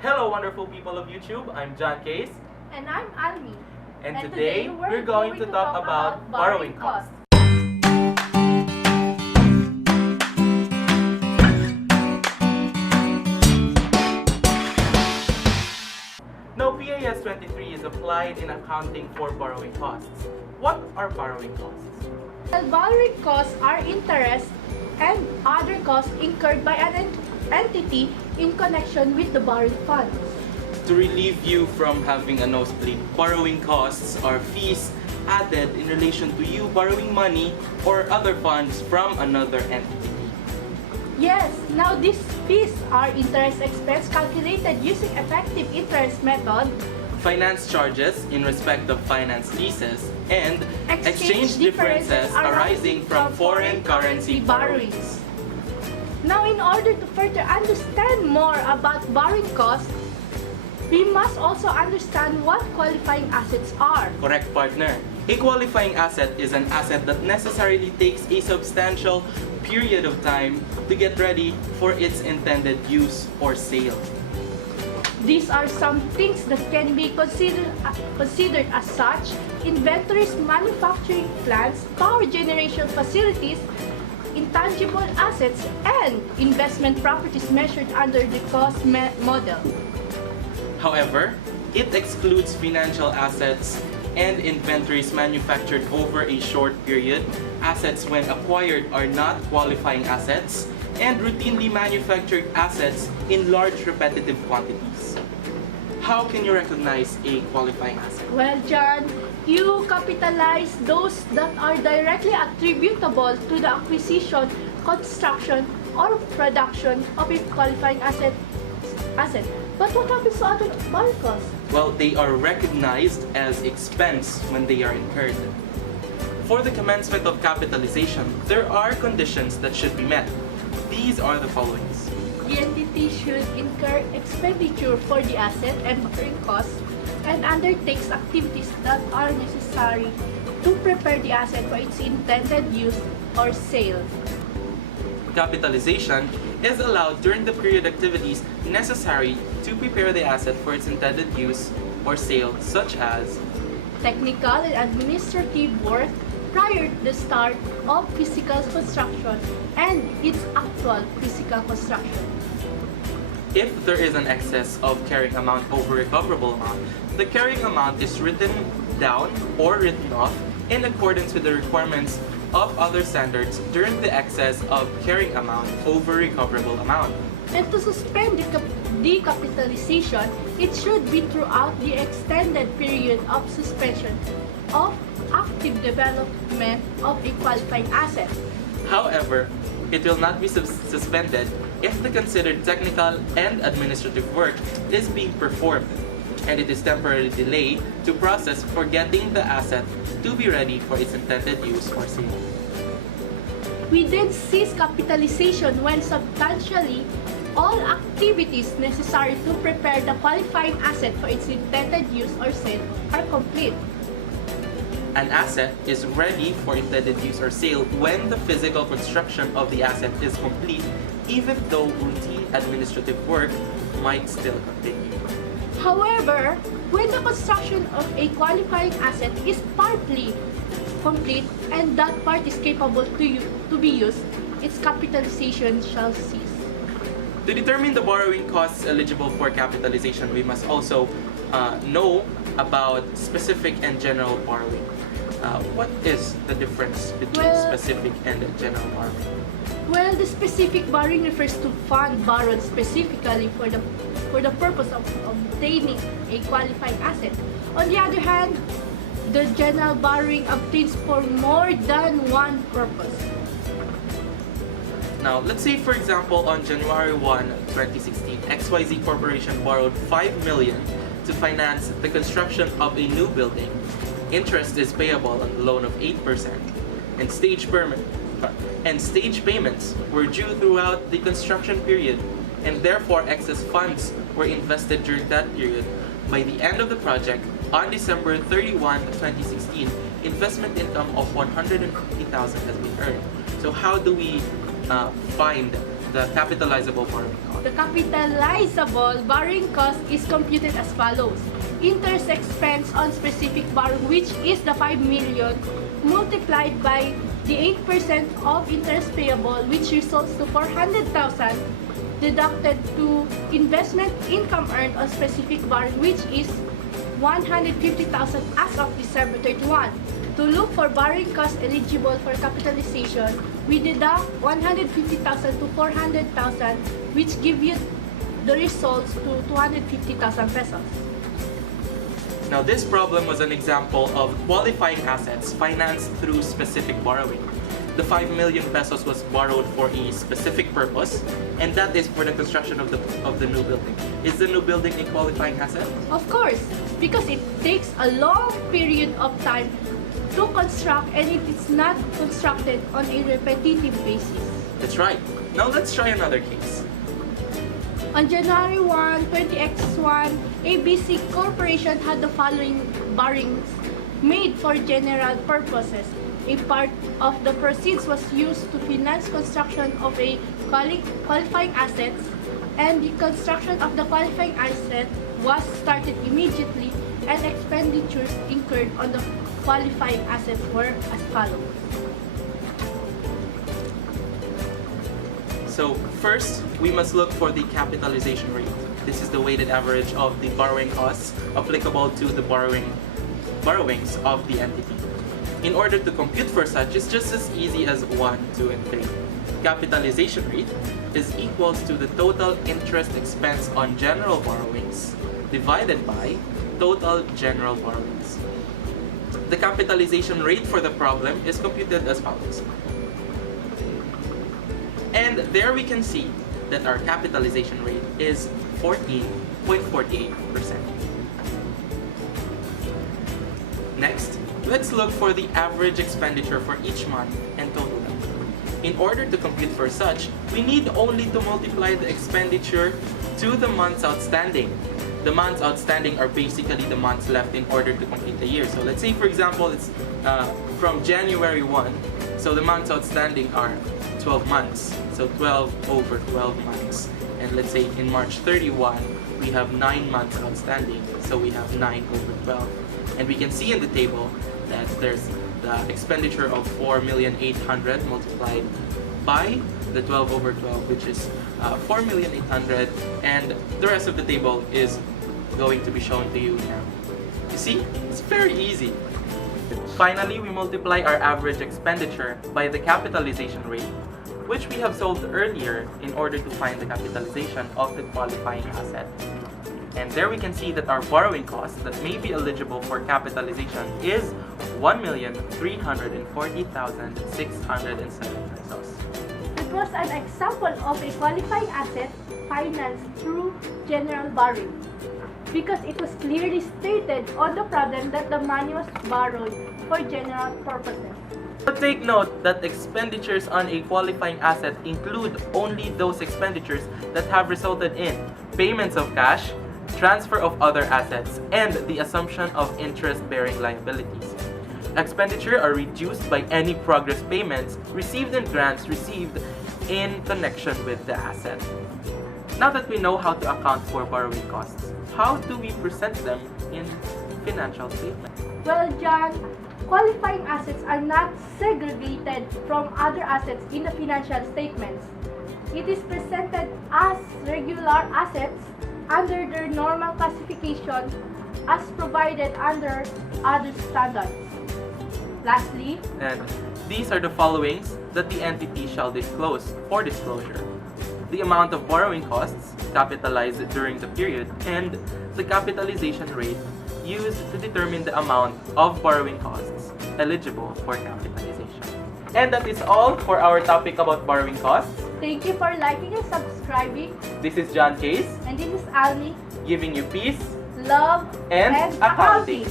Hello wonderful people of YouTube, I'm John Caces. And I'm Almi. And today we're going to talk about borrowing costs. Now PAS 23 is applied in accounting for borrowing costs. What are borrowing costs? Well, borrowing costs are interest and other costs incurred by an entity in connection with the borrowed funds. To relieve you from having a nosebleed, borrowing costs are fees added in relation to you borrowing money or other funds from another entity. Yes, now these fees are interest expense calculated using effective interest method, Finance charges in respect of finance leases, and exchange differences arising from foreign currency borrowings. Now, in order to further understand more about borrowing costs, we must also understand what qualifying assets are. Correct, partner. A qualifying asset is an asset that necessarily takes a substantial period of time to get ready for its intended use or sale. These are some things that can be considered as such: inventories, manufacturing plants, power generation facilities, intangible assets, and investment properties measured under the cost model. However, it excludes financial assets and inventories manufactured over a short period, assets when acquired are not qualifying assets, and routinely manufactured assets in large repetitive quantities. How can you recognize a qualifying asset? Well, John, you capitalize those that are directly attributable to the acquisition, construction, or production of a qualifying asset. But what happens to other borrowing costs? Well, they are recognized as expense when they are incurred. For the commencement of capitalization, there are conditions that should be met. These are the following. The entity should incur expenditure for the asset and borrowing costs and undertakes activities that are necessary to prepare the asset for its intended use or sale. Capitalization is allowed during the period activities necessary to prepare the asset for its intended use or sale, such as technical and administrative work prior to the start of physical construction and its actual physical construction. if there is an excess of carrying amount over recoverable amount, the carrying amount is written down or written off in accordance with the requirements of other standards during the excess of carrying amount over recoverable amount. And to suspend the capitalization, it should be throughout the extended period of suspension of active development of a qualifying asset. However, it will not be suspended if the considered technical and administrative work is being performed and it is temporarily delayed to process for getting the asset to be ready for its intended use or sale. We then cease capitalization when substantially all activities necessary to prepare the qualifying asset for its intended use or sale are complete. An asset is ready for intended use or sale when the physical construction of the asset is complete, even though routine administrative work might still continue. However, when the construction of a qualifying asset is partly complete and that part is capable to be used, its capitalization shall cease. To determine the borrowing costs eligible for capitalization, we must also know about specific and general borrowing. What is the difference between specific and general borrowing? Well, the specific borrowing refers to fund borrowed specifically for the purpose of obtaining a qualifying asset. On the other hand, the general borrowing obtains for more than one purpose. Now, let's say for example on January 1, 2016, XYZ Corporation borrowed 5 million to finance the construction of a new building. Interest is payable on the loan of 8%, and stage payments were due throughout the construction period, and therefore excess funds were invested during that period. By the end of the project, on December 31, 2016, investment income of 150,000 has been earned. So how do we find the capitalizable borrowing cost. The capitalizable borrowing cost is computed as follows. Interest expense on specific borrowing, which is the 5 million, multiplied by the 8% of interest payable, which results to 400,000, deducted to investment income earned on specific borrowing, which is 150,000 as of December 31. To look for borrowing costs eligible for capitalization, we deduct 150,000 to 400,000, which give you the results to 250,000 pesos. Now, this problem was an example of qualifying assets financed through specific borrowing. The 5 million pesos was borrowed for a specific purpose, and that is for the construction of the new building. Is the new building a qualifying asset? Of course, because it takes a long period of time to construct and it is not constructed on a repetitive basis. That's right. Now let's try another case. On January 1, 20X1, ABC Corporation had the following borrowings made for general purposes. A part of the proceeds was used to finance construction of a qualifying assets, and the construction of the qualifying asset was started immediately, and expenditures incurred on the qualifying assets were as follows. So first, we must look for the capitalization rate. This is the weighted average of the borrowing costs applicable to the borrowings of the entity. In order to compute for such, it's just as easy as 1, 2, and 3. Capitalization rate is equals to the total interest expense on general borrowings divided by total general borrowings. The capitalization rate for the problem is computed as follows. And there we can see that our capitalization rate is 14.48%. Next, let's look for the average expenditure for each month and total them. In order to compute for such, we need only to multiply the expenditure to the months outstanding. The months outstanding are basically the months left in order to complete the year. So let's say, for example, it's from January 1, so the months outstanding are 12 months. So 12 over 12 months. And let's say in March 31, we have 9 months outstanding. So we have 9 over 12. And we can see in the table that there's the expenditure of 4,800,000 multiplied by the 12 over 12, which is 4,800,000, and the rest of the table is going to be shown to you now. You see, it's very easy. Finally, we multiply our average expenditure by the capitalization rate, which we have solved earlier in order to find the capitalization of the qualifying asset. And there we can see that our borrowing cost that may be eligible for capitalization is 1,340,607 pesos. It was an example of a qualifying asset financed through general borrowing, because it was clearly stated on the problem that the money was borrowed for general purposes. But take note that expenditures on a qualifying asset include only those expenditures that have resulted in payments of cash, transfer of other assets, and the assumption of interest-bearing liabilities. Expenditure are reduced by any progress payments received and grants received in connection with the asset. Now that we know how to account for borrowing costs, how do we present them in financial statements? Well, John, qualifying assets are not segregated from other assets in the financial statements. It is presented as regular assets under their normal classification as provided under other standards. Lastly, and these are the followings that the entity shall disclose for disclosure: the amount of borrowing costs capitalized during the period and the capitalization rate used to determine the amount of borrowing costs eligible for capitalization. And that is all for our topic about borrowing costs. thank you for liking and subscribing. This is John Case, And this is Almi, giving you peace love, and accounting.